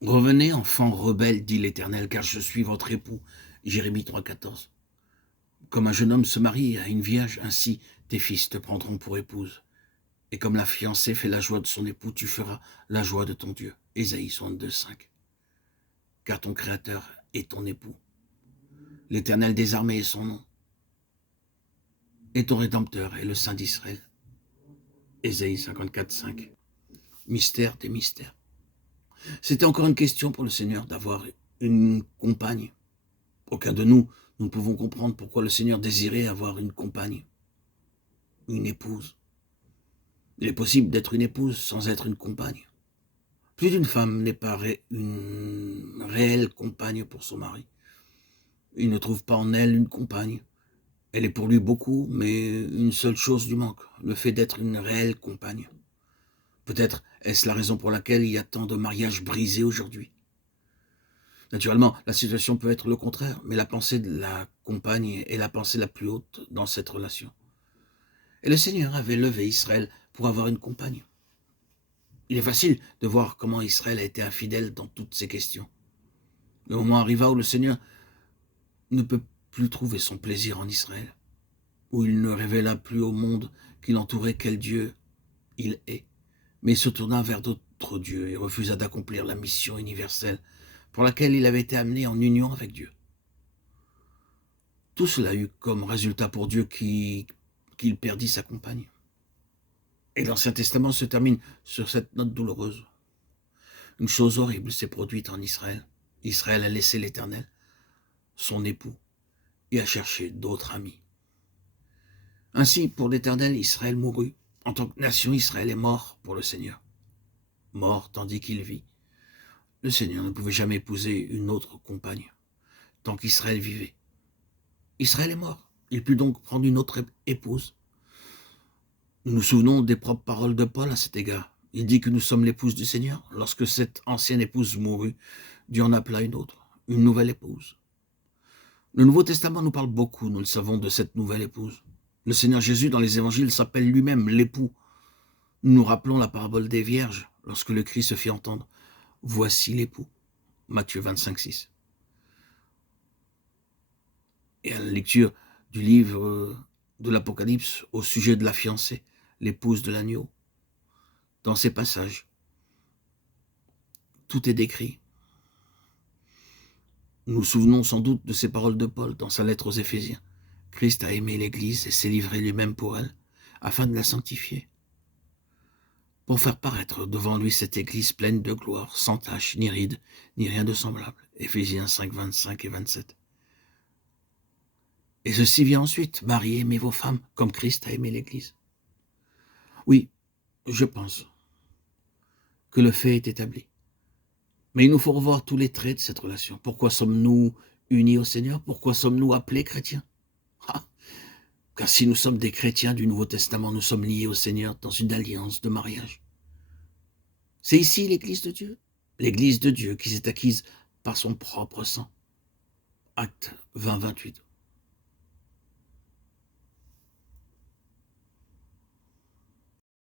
Revenez, enfants rebelles, dit l'Éternel, car je suis votre époux. Jérémie 3,14. Comme un jeune homme se marie à une vierge, ainsi tes fils te prendront pour épouse. Et comme la fiancée fait la joie de son époux, tu feras la joie de ton Dieu. Ésaïe 62,5. Car ton Créateur est ton époux. L'Éternel des armées est son nom. Et ton Rédempteur est le Saint d'Israël. Ésaïe 54,5. Mystère des mystères. C'était encore une question pour le Seigneur d'avoir une compagne. Aucun de nous ne pouvons comprendre pourquoi le Seigneur désirait avoir une compagne, une épouse. Il est possible d'être une épouse sans être une compagne. Plus d'une femme n'est pas une réelle compagne pour son mari. Il ne trouve pas en elle une compagne. Elle est pour lui beaucoup, mais une seule chose lui manque, le fait d'être une réelle compagne. Peut-être est-ce la raison pour laquelle il y a tant de mariages brisés aujourd'hui. Naturellement, la situation peut être le contraire, mais la pensée de la compagne est la pensée la plus haute dans cette relation. Et le Seigneur avait levé Israël pour avoir une compagne. Il est facile de voir comment Israël a été infidèle dans toutes ces questions. Le moment arriva où le Seigneur ne peut plus trouver son plaisir en Israël, où il ne révéla plus au monde qui l'entourait quel Dieu il est, mais il se tourna vers d'autres dieux et refusa d'accomplir la mission universelle pour laquelle il avait été amené en union avec Dieu. Tout cela eut comme résultat pour Dieu qu'il perdit sa compagne. Et l'Ancien Testament se termine sur cette note douloureuse. Une chose horrible s'est produite en Israël. Israël a laissé l'Éternel, son époux, et a cherché d'autres amis. Ainsi, pour l'Éternel, Israël mourut. En tant que nation, Israël est mort pour le Seigneur. Mort tandis qu'il vit. Le Seigneur ne pouvait jamais épouser une autre compagne tant qu'Israël vivait. Israël est mort. Il put donc prendre une autre épouse. Nous nous souvenons des propres paroles de Paul à cet égard. Il dit que nous sommes l'épouse du Seigneur. Lorsque cette ancienne épouse mourut, Dieu en appela une autre, une nouvelle épouse. Le Nouveau Testament nous parle beaucoup, nous le savons, de cette nouvelle épouse. Le Seigneur Jésus, dans les évangiles, s'appelle lui-même l'époux. Nous nous rappelons la parabole des vierges, lorsque le Christ se fit entendre. Voici l'époux. Matthieu 25,6. Et à la lecture du livre de l'Apocalypse au sujet de la fiancée, l'épouse de l'agneau, dans ces passages, tout est décrit. Nous nous souvenons sans doute de ces paroles de Paul dans sa lettre aux Éphésiens. Christ a aimé l'Église et s'est livré lui-même pour elle, afin de la sanctifier, pour faire paraître devant lui cette Église pleine de gloire, sans tache, ni ride, ni rien de semblable. Éphésiens 5, 25 et 27. Et ceci vient ensuite, mariés, aimez vos femmes, comme Christ a aimé l'Église. Oui, je pense que le fait est établi. Mais il nous faut revoir tous les traits de cette relation. Pourquoi sommes-nous unis au Seigneur? Pourquoi sommes-nous appelés chrétiens? Car si nous sommes des chrétiens du Nouveau Testament, nous sommes liés au Seigneur dans une alliance de mariage. C'est ici l'Église de Dieu qui s'est acquise par son propre sang. Acte 20, 28.